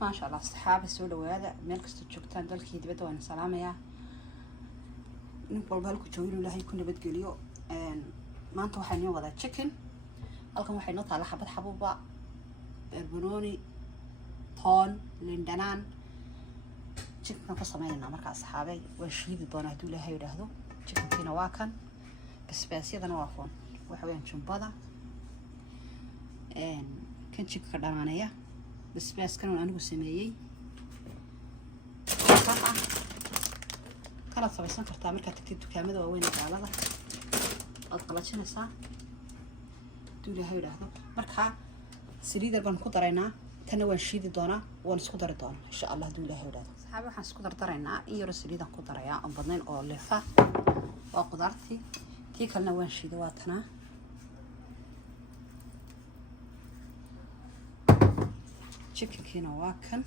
ما شاء الله صحابة سولو هذا ملك استجوكتان دول كي دبته وأنا سلامة يا نقول بالك جويلو له يكون بدقليو ما أنتوا حنيو ولا تشيكن halkan waxay noo taala xabad xabuuba berbanooni toon lindanaan chicken ka sameeynaa marka asxaabay waa shiidi doonaa haduu ilaahay yiraahdo chickenkiina waa kan basbaasyadana waa foon waxa weeyaan jumbada kan chicken ka dhanaanaya basbaaskan oo anigu sameeyay kala samaysan kartaa marka tagtid dukaamada waaweyn ee gaalada aad qalajinaysaa ilaahay yiraahdo marka saliid baan ku daraynaa tan waan shiidi doonaa waan isku dari doonaa insha Allah haduu ilaahay yiraahdo saxaabo waxaan isku daraynaa in yar saliid aan ku darayaa oo badnayn oo leefa waa qudaartii tii kalena waan shiiday waa tana chickenkiina waa kan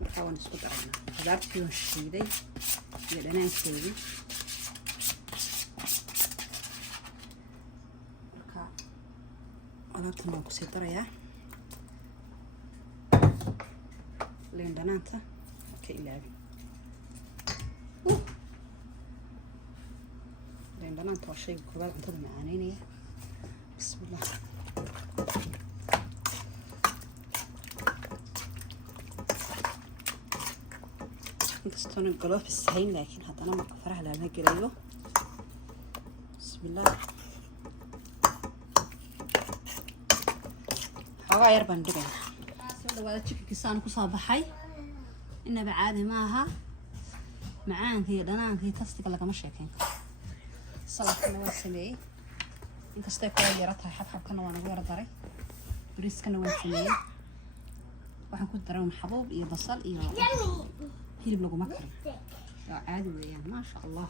marka waan isku daraynaa qudaartii waan shiiday iyo dhanaankeedii alaabtan waan kusii darayaa liin dhanaanta ka ilaabi liin dhanaanta waa shayga koowaad cuntada macaaneynaya bismillah inkastoona galoofis hayn laakiin haddana marka faraha lama gelayo bismillah xogaa yar baan dhigaynaa soo dhawaada chickenkiisa aan ku soo baxay inaba caadi maaha macaanka iyo dhanaanka iyo tastiga lagama sheekayn karo saladkana waan sameeyey inkastay kula yara tahay xabxabkana waan ugu yara daray bariiskana waan sameeyey waxaan ku daray xabuub iyo basal iyo hilib laguma karin waa caadi weeyaan maasha allah